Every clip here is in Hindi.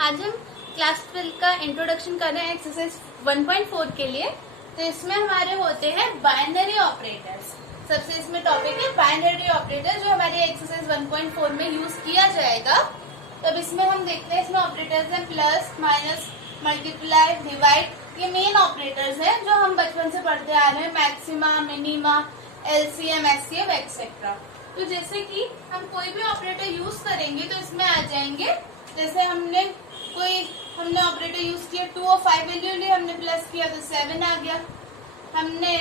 आज हम क्लास 12 का इंट्रोडक्शन कर रहे हैं एक्सरसाइज 1.4 के लिए। तो इसमें हमारे होते हैं बाइनरी ऑपरेटर्स। सबसे इसमें टॉपिक है बाइनरी ऑपरेटर, जो हमारे एक्सरसाइज 1.4 में यूज किया जाएगा। तो अब इसमें हम देखते हैं, इसमें ऑपरेटर्स हैं प्लस, माइनस, मल्टीप्लाई, डिवाइड। ये मेन ऑपरेटर्स हैं जो हम बचपन से पढ़ते आ रहे हैं, maxima, minima, LCM, HCF etcetera. तो जैसे कि हम कोई भी ऑपरेटर यूज करेंगे तो इसमें आ जाएंगे। जैसे हमने ऑपरेटर यूज किया 2 और 5 वैल्यू ली, हमने प्लस किया तो 7 आ गया। हमने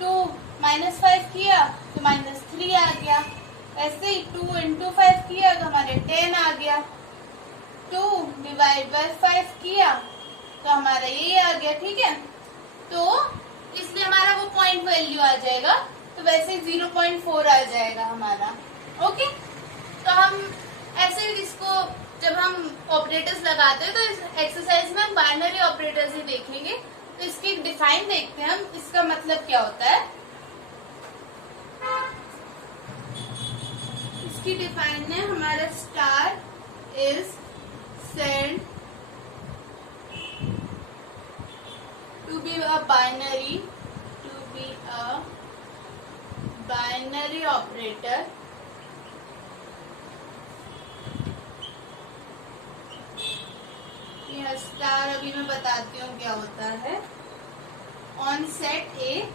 2 माइनस 5 किया तो -3 आ गया। ऐसे ही 2 इंटू 5 किया तो हमारे 10 आ गया। 2 डिवाइड बाय 5 किया तो हमारा ये आ गया। ठीक है, तो इसलिए हमारा वो पॉइंट वैल्यू आ जाएगा, तो वैसे 0.4 आ जाएगा हमारा। ओके, तो हम ऐसे इसको जब हम ऑपरेटर्स लगाते हैं तो इस एक्सरसाइज में हम बाइनरी ऑपरेटर्स ही देखेंगे। तो इसकी डिफाइन देखते हैं हम, इसका मतलब क्या होता है। इसकी डिफाइन है हमारा star is said to be a binary operator star. अभी मैं बताती हूँ क्या होता है। ऑन सेट ए,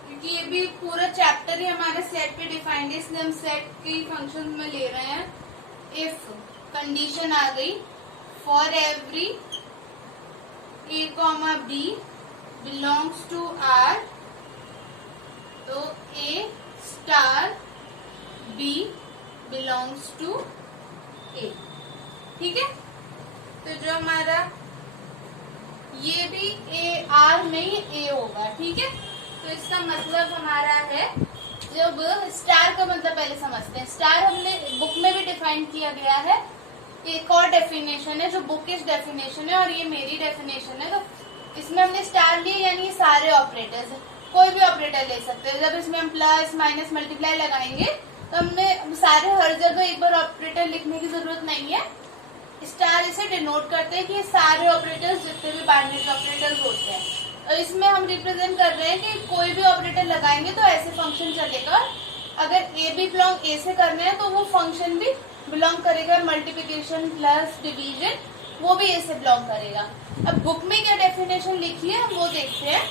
क्योंकि ये भी पूरा चैप्टर ही हमारे सेट पे डिफाइंड है, इसलिए हम सेट के फंक्शन में ले रहे हैं। इफ कंडीशन आ गई for every a comma b belongs to R, तो a star b belongs to a. ठीक है, तो जो हमारा ये भी ए आर में ही ए होगा। ठीक है, तो इसका मतलब हमारा है, जब स्टार का मतलब पहले समझते हैं। स्टार हमने बुक में भी डिफाइन किया गया है, एक और डेफिनेशन है जो बुकिश डेफिनेशन है और ये मेरी डेफिनेशन है। तो इसमें हमने स्टार लिए, यानी सारे ऑपरेटर्स, कोई भी ऑपरेटर ले सकते हैं। जब इसमें हम प्लस, माइनस, मल्टीप्लाई लगाएंगे तो हमें सारे हर जगह एक बार ऑपरेटर लिखने की जरूरत नहीं है। स्टार इसे डिनोट करते हैं कि ये सारे ऑपरेटर्स जितने भी बाइनरी ऑपरेटर्स होते हैं। और इसमें हम रिप्रेजेंट कर रहे हैं कि कोई भी ऑपरेटर लगाएंगे तो ऐसे फंक्शन चलेगा। अगर ए भी बिलोंग ए से करना है तो वो फंक्शन भी बिलोंग करेगा। मल्टीप्लिकेशन, प्लस, डिवीजन, वो भी ए से बिलोंग करेगा। अब बुक में क्या डेफिनेशन लिखी है हम वो देखते हैं।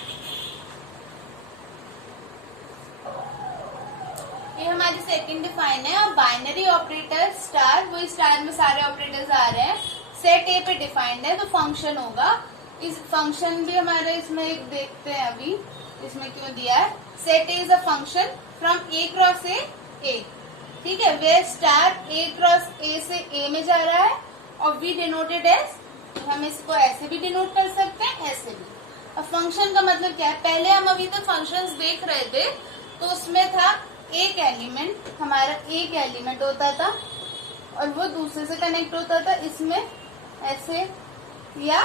ये हमारी सेकंड डिफाइन है। और बाइनरी ऑपरेटर स्टार, वही स्टार में सारे ऑपरेटर्स आ रहे हैं, सेट ए पे डिफाइंड है, तो फंक्शन होगा। इस फंक्शन भी हमारे इसमें एक देखते हैं अभी, इसमें क्यों दिया है। Set A is a function from A cross ए। ठीक है, वे स्टार ए क्रॉस ए से ए में जा रहा है और वी डिनोटेड एज, हम इसको ऐसे भी डिनोट कर सकते हैं, ऐसे भी। अब फंक्शन का मतलब क्या है, पहले हम अभी तक फंक्शंस देख रहे थे तो उसमें था एक एलिमेंट, हमारा एक एलिमेंट होता था और वो दूसरे से कनेक्ट होता था, इसमें ऐसे या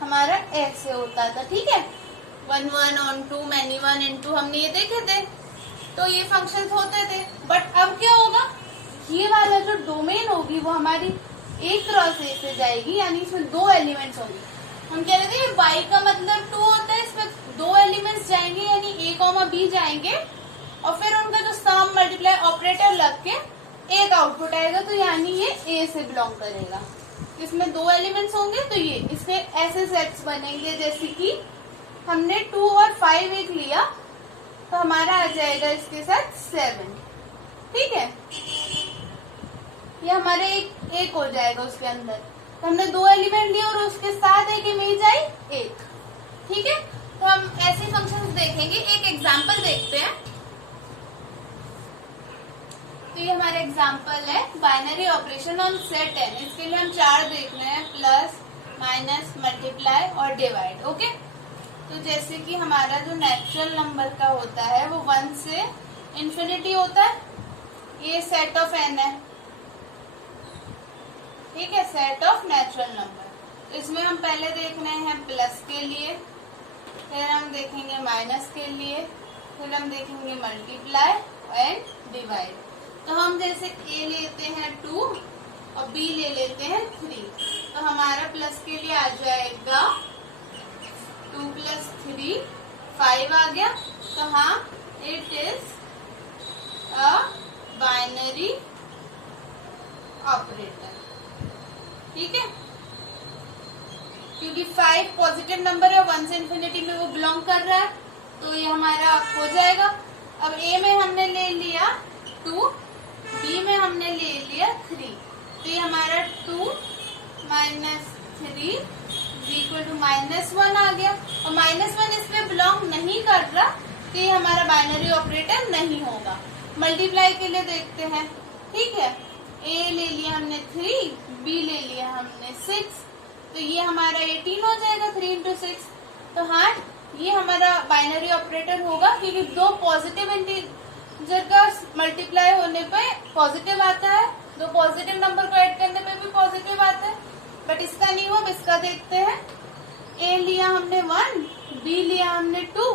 हमारा ऐसे होता था। ठीक है, 1 1 ऑन 2, मैनी 1 इनटू, हमने ये देखे थे। तो ये फंक्शंस होते थे। बट अब क्या होगा, ये वाला जो डोमेन होगी वो हमारी ए क्रॉस ए से जाएगी, यानी इसमें 2 एलिमेंट्स होंगे। हम कह रहे थे वाई का मतलब 2 होता है, इसमें 2 एलिमेंट्स जाएंगे, यानी ए कॉमा बी जाएंगे और फिर उनका जो सम मल्टीप्लाई ऑपरेटर लग के एक आउटपुट आएगा, तो यानी ये ए से बिलोंग करेगा। इसमें 2 एलिमेंट्स होंगे तो ये इसके ऐसे सेट्स बनेंगे, जैसे कि हमने 2 और 5 एक लिया तो हमारा आ जाएगा इसके साथ 7। ठीक है, ये हमारे एक हो जाएगा उसके अंदर। तो हमने 2 एलिमेंट लिए और उसके साथ एक इमेज आई 1। ठीक है, तो हम ऐसे फंक्शंस देखेंगे। एक एग्जांपल देखते हैं। तो ये हमारा एग्जांपल है binary operation on set N. इसके लिए हम 4 देख रहे हैं, प्लस, माइनस, मल्टीप्लाई और डिवाइड। ओके, तो जैसे कि हमारा जो नेचुरल नंबर का होता है वो 1 से इंफिनिटी होता है। ये सेट ऑफ एन है। ठीक है, सेट ऑफ नेचुरल नंबर। तो इसमें हम पहले देख रहे हैं प्लस के लिए, फिर हम देखेंगे माइनस के लिए, फिर हम देखेंगे मल्टीप्लाई एंड डिवाइड। तो हम जैसे ए लेते हैं 2 और बी ले लेते हैं 3, तो हमारा प्लस के लिए आ जाएगा 2 + 3 5 आ गया। तो हाँ, it is a binary operator. ठीक है, क्योंकि 5 पॉजिटिव नंबर है, 1 से इन्फिनिटी में वो बिलोंग कर रहा है, तो ये हमारा हो जाएगा। अब ए में हमने ले लिया 2, बी में हमने ले लिया 3, तो ये हमारा 2 - 3 -1 आ गया। और -1 इसमें बिलोंग नहीं कर रहा, तो ये हमारा बाइनरी ऑपरेटर नहीं होगा। मल्टीप्लाई के लिए देखते हैं। ठीक है, ए ले लिया हमने 3, बी ले लिया हमने 6, तो ये हमारा 18 हो जाएगा 3 × 6। तो हाँ, ये हमारा बाइनरी ऑपरेटर होगा, क्योंकि 2 पॉजिटिव इंटीजर का मल्टीप्लाई होने पे पॉजिटिव आता है, 2 पॉजिटिव नंबर को ऐड करने पे भी पॉजिटिव आता है, बट इसका नहीं हुआ। इसका देखते हैं। ए लिया हमने 1, बी लिया हमने 2,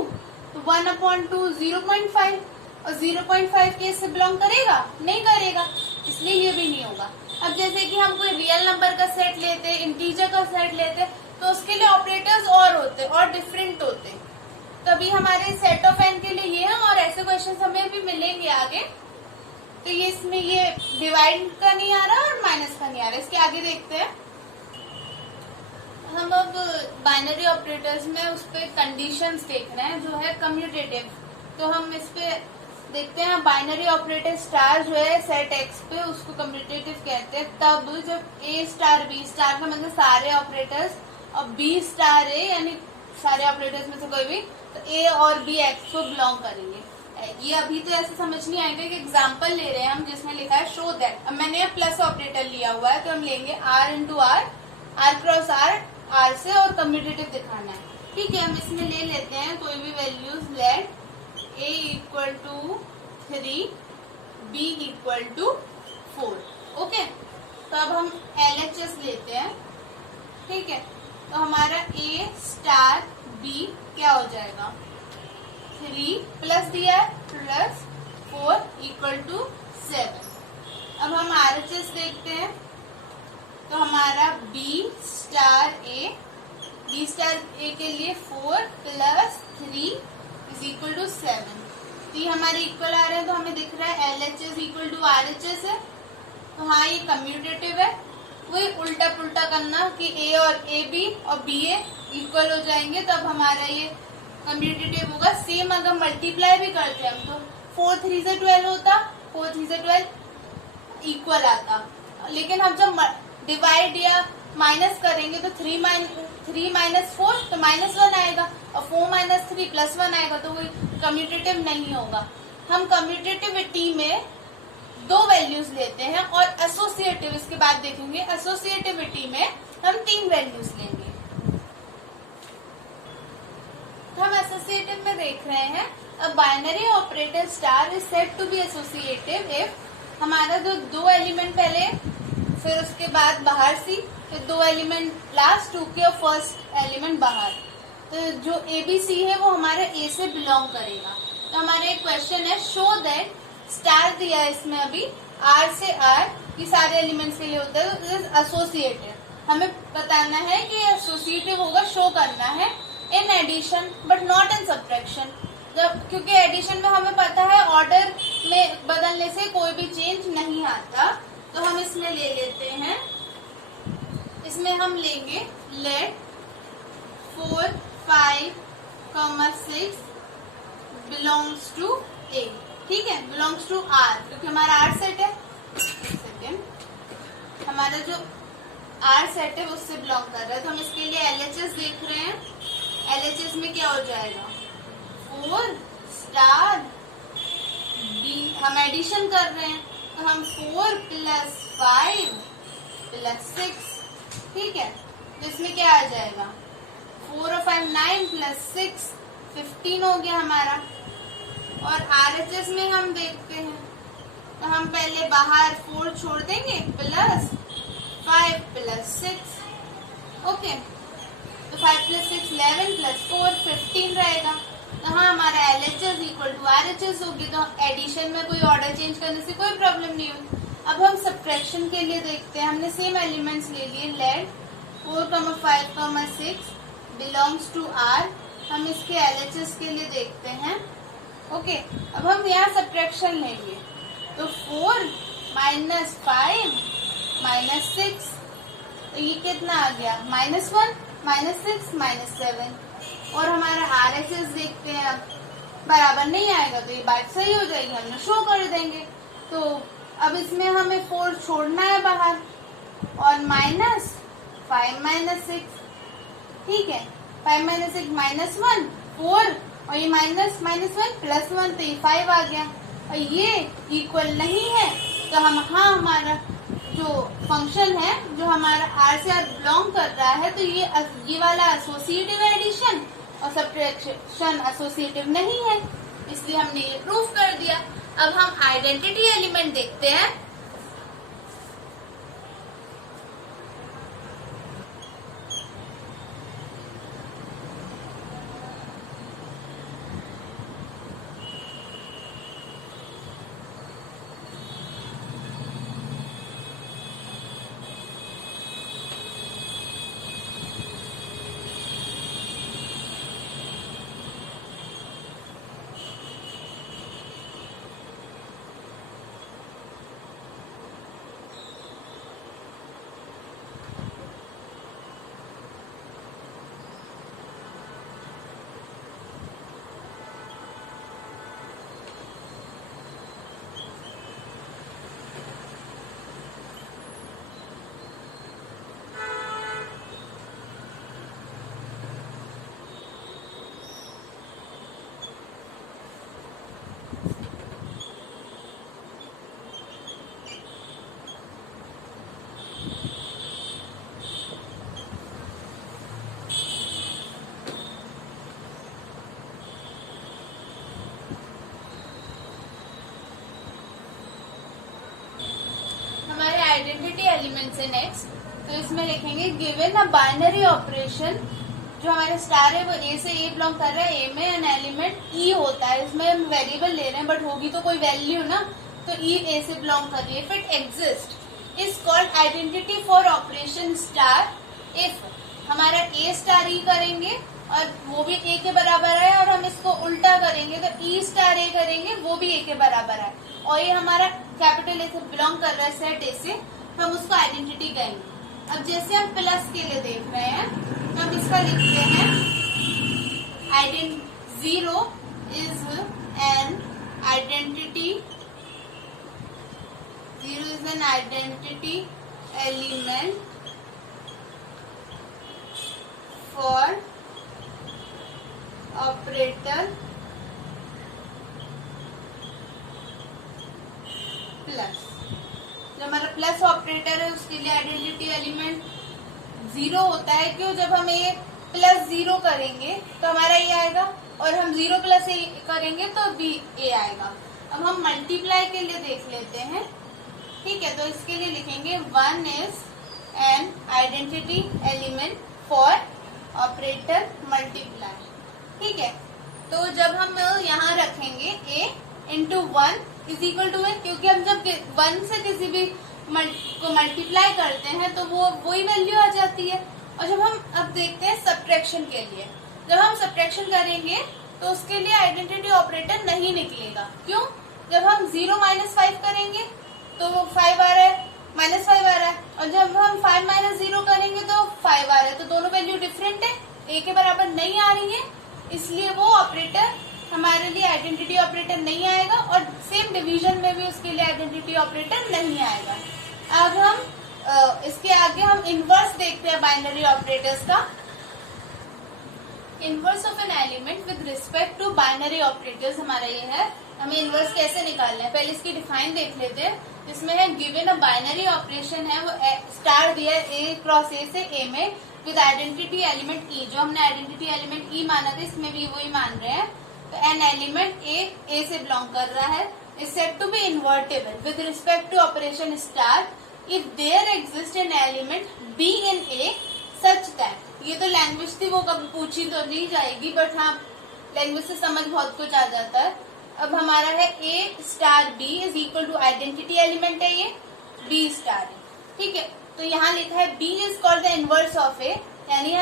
तो 1/2 0.5, और 0.5 केस से बिलोंग करेगा? नहीं करेगा, इसलिए ये भी नहीं होगा। अब जैसे कि हम कोई रियल नंबर का सेट लेते, इंटीजर का सेट लेते, तो उसके लिए ऑपरेटर्स और होते और डिफरेंट होते। तभी हमारे सेट ऑफ एन के लिए ये है, और ऐसे क्वेश्चन हमें भी मिलेंगे आगे। तो ये इसमें ये डिवाइड का नहीं आ रहा और माइनस का नहीं आ रहा। इसके आगे देखते हैं हम। अब बाइनरी ऑपरेटर्स में उस पर कंडीशंस देख रहे हैं, जो है कम्यूटेटिव। तो हम इस पे देखते हैं, बाइनरी ऑपरेटर स्टार जो है सेट एक्स पे, उसको कम्यूटेटिव कहते हैं तब जब ए स्टार बी स्टार का मतलब सारे ऑपरेटर्स, और बी स्टार ए यानी सारे ऑपरेटर्स में से कोई भी, तो ए और बी एक्स को बिलोंग करेंगे। ये अभी तो ऐसे समझ नहीं आएगा कि एग्जाम्पल ले रहे हैं हम, जिसमें लिखा है शो दैट। अब मैंने प्लस ऑपरेटर लिया हुआ है, तो हम लेंगे r × r, r × r, r से, और कम्यूटेटिव दिखाना है। ठीक है, हम इसमें ले लेते हैं कोई भी values. Let a = 3, b = 4। Okay, तो अब हम LHS लेते हैं। ठीक है, तो हमारा a स्टार b क्या हो जाएगा? 3 प्लस दिया है, प्लस 4 = 7। अब हम RHS देखते हैं, तो हमारा b स्टार a के लिए 4 + 3 = 7। तो ये हमारे इक्वल आ रहे हैं, तो हमें दिख रहा है LHS = RHS है। तो हाँ, ये कम्यूटेटिव है। वही उल्टा पुल्टा करना कि A और AB और BA इक्वल हो जाएंगे, तब हमारा ये कम्यूटेटिव होगा। सेम अगर मल्टीप्लाई भी करते हैं हम, तो 4 × 3 = 12 होता, 4 × 3 = 12 इक्वल आता। लेकिन हम जब डिवाइड या माइनस करेंगे, तो 3 - 4 तो -1 आएगा, और 4 - 3 +1 आएगा, तो कोई कम्यूटेटिव नहीं होगा। हम कम्यूटेटिविटी में 2 वैल्यूज लेते हैं, और एसोसिएटिव इसके बाद देखेंगे। एसोसिएटिविटी में हम 3 वैल्यूज लेंगे। तो हम एसोसिएटिव में देख रहे हैं, a binary operator star is said to be associative if हमारा जो 2 एलिमेंट पहले, फिर उसके बाद बाहर सी, फिर 2 एलिमेंट लास्ट 2 के, और फर्स्ट एलिमेंट बाहर। तो जो ABC है वो हमारे A से बिलोंग करेगा। तो हमारा एक क्वेश्चन है, शो दैट, स्टार दिया है इसमें अभी, R से R, ये सारे एलिमेंट्स के लिए होता है, तो एसोसिएटिव हमें बताना है कि एसोसिएटिव होगा, शो करना है in addition but not in subtraction. जब क्योंकि एडिशन में हमें पता है ऑर्डर में बदलने से कोई भी चेंज नहीं आता, तो हम इसमें ले लेते हैं। इसमें हम लेंगे लेट 4, 5, 6 बिलोंग्स टू A। ठीक है, बिलोंग्स टू R, क्योंकि हमारा R सेट है। सेकेंड, हमारा जो R सेट है उससे बिलोंग कर रहा है, तो हम इसके लिए LHS देख रहे हैं। LHS में क्या हो जाएगा? 4 स्टार B, हम एडिशन कर रहे हैं, तो हम 4 + 5 + 6। ठीक है, तो इसमें क्या आ जाएगा? 4 और 5 9 + 6 15 हो गया हमारा। और RHS में हम देखते हैं, तो हम पहले बाहर 4 छोड़ देंगे, प्लस 5 + 6। ओके, तो 5 + 6 11 + 4 15 रहेगा। तो हाँ हमारा LHS इक्वल टू RHS होगी, तो एडिशन में कोई ऑर्डर चेंज करने से कोई प्रॉब्लम नहीं होगी। अब हम सब्ट्रैक्शन के लिए देखते हैं, हमने सेम एलिमेंट्स ले लिए, लेट 4, 5, 6 बिलोंग्स टू R। हम इसके LHS के लिए देखते हैं। ओके, अब हम यहाँ सब्ट्रैक्शन लेंगे, तो 4 माइनस 5 माइनस 6, तो ये कितना आ गया, -1 -6 -7। और हमारा RHS देखते हैं, अब बराबर नहीं आएगा तो ये बात सही हो जाएगी, हम शो कर देंगे। तो अब इसमें हमें 4 छोड़ना है बाहर, और -5 -6, ठीक है, 5 -6 -1 4, और ये -1 +1, तो ये 5 आ गया, और ये इक्वल नहीं है, तो हम हाँ हमारा जो फंक्शन है जो हमारा R से R बिलोंग कर रहा है, तो ये वाला एसोसिएटिव एडिशन और सब्ट्रैक्शन एसोसिएटिव नहीं है, इसलिए हमने ये प्रूव कर दिया। अब हम आइडेंटिटी एलिमेंट देखते हैं। आइडेंटिटी एलिमेंट से नेक्स्ट, तो इसमें लिखेंगे गिवन अ बाइनरी ऑपरेशन, जो हमारे स्टार है वो ए से ए बिलोंग कर रहा है, ए में एन एलिमेंट ई होता है, इसमें हम वेरिएबल ले रहे हैं बट होगी तो कोई वैल्यू ना, तो ई ए से बिलोंग कर रही है। If it exist is called identity for operation star. If हमारा ए स्टार ई करेंगे और वो भी ए के बराबर है, और हम इसको उल्टा करेंगे तो ई स्टार ए करेंगे वो भी ए के बराबर है, और ये हमारा कैपिटल ए से बिलोंग कर रहा है सेट ए से, तो हम उसको आइडेंटिटी कहेंगे। अब जैसे हम प्लस के लिए देख रहे हैं तो हम इसका लिखते हैं zero is an identity, zero is an identity element for operator plus. जो हमारा प्लस ऑपरेटर है उसके लिए आइडेंटिटी एलिमेंट जीरो होता है, क्यों, जब हम ए प्लस जीरो करेंगे तो हमारा ए आएगा, और हम जीरो प्लस ए करेंगे तो बी ए आएगा। अब हम मल्टीप्लाई के लिए देख लेते हैं, ठीक है, तो इसके लिए लिखेंगे 1 is an identity element for operator multiply, ठीक है। तो जब हम यहाँ रखेंगे a into 1 is equal to a, क्योंकि हम जब 1 से किसी भी को मल्टीप्लाई करते हैं तो वो वही वैल्यू आ जाती है। और जब हम अब देखते हैं सब्ट्रैक्शन के लिए, जब हम सब्ट्रैक्शन करेंगे तो उसके लिए आइडेंटिटी ऑपरेटर नहीं निकलेगा, क्यों, जब हम 0 - 5 करेंगे तो वो 5 आ रहा है, -5 आ रहा है, और जब हम 5 - 0 करेंगे तो 5 आ रहा है, तो दोनों वैल्यू डिफरेंट है, ए के बराबर नहीं आ रही है, इसलिए वो ऑपरेटर हमारे लिए आइडेंटिटी ऑपरेटर नहीं आएगा, और सेम डिवीजन में भी उसके लिए आइडेंटिटी ऑपरेटर नहीं आएगा। अब हम इसके आगे हम इनवर्स देखते हैं बाइनरी ऑपरेटर्स का। Inverse of an element with respect to binary operators हमारा ये है। हमें इनवर्स कैसे निकालना है, पहले इसकी डिफाइन देख लेते हैं। इसमें है गिवन अ बाइनरी ऑपरेशन है, वो स्टार दिया है ए क्रॉस ए से ए में विद आइडेंटिटी एलिमेंट ई, जो हमने आइडेंटिटी एलिमेंट ई माना था इसमें भी वही मान रहे हैं। तो एन एलिमेंट ए से बिलोंग कर रहा है, is said to be invertible with respect to operation star if there exist an element b in a such that. ये तो लैंग्वेज थी, वो कभी पूछी तो नहीं जाएगी, बट हाँ लैंग्वेज से समझ बहुत कुछ आ जाता है। अब हमारा है a star b is equal to identity element है ये बी स्टार है, ठीक है। तो यहाँ लिखा है b is called the inverse of a, यानी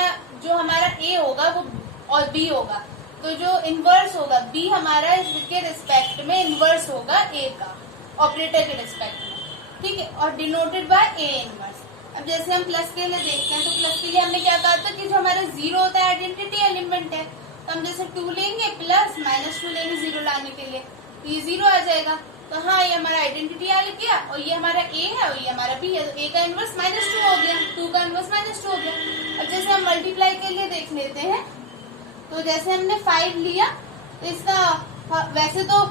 जो हमारा ए होगा वो और बी होगा, तो जो इनवर्स होगा बी हमारा इसके रिस्पेक्ट में इनवर्स होगा ए का, ऑपरेटर के रिस्पेक्ट में, ठीक है। और डिनोटेड बाय ए इनवर्स। अब जैसे हम प्लस के लिए देखते हैं, तो प्लस के लिए हमने क्या कहा था कि जो हमारा जीरो होता है आइडेंटिटी एलिमेंट है, तो हम जैसे 2 लेंगे प्लस -2 लेंगे जीरो लाने के लिए, तो ये जीरो आ जाएगा। तो हाँ, ये हमारा आइडेंटिटी आ गया और ये हमारा ए है और ये हमारा बी है, तो ए का इनवर्स -2 हो गया, 2 का इनवर्स -2 हो गया। अब जैसे हम मल्टीप्लाई के लिए देख लेते हैं, तो जैसे हमने 5 लिया, तो इसका वैसे तो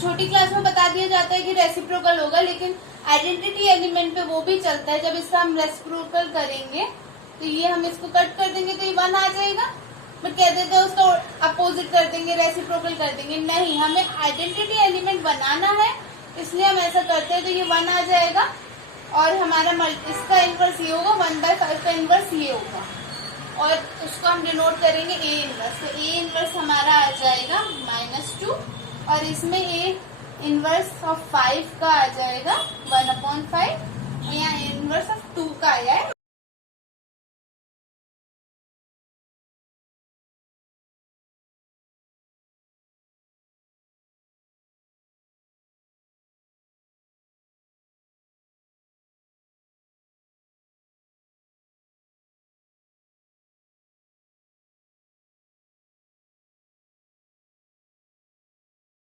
छोटी क्लास में बता दिया जाता है कि रेसिप्रोकल होगा, लेकिन आइडेंटिटी एलिमेंट पे वो भी चलता है। जब इसका हम रेसिप्रोकल करेंगे तो ये हम इसको कट कर देंगे तो ये 1 आ जाएगा, बट कह देते हैं उसका अपोजिट कर देंगे, रेसिप्रोकल कर देंगे। नहीं, हमें आइडेंटिटी एलिमेंट बनाना है, इसलिए हम ऐसा करते हैं, तो ये 1 आ जाएगा और हमारा इसका इनवर्स ये होगा, 1/5 का इनवर्स ये होगा और उसको हम डिनोट करेंगे ए इनवर्स। तो ए इनवर्स हमारा आ जाएगा -2 और इसमें ए इनवर्स ऑफ 5 का आ जाएगा 1/5 और यहाँ इनवर्स ऑफ 2 का आया है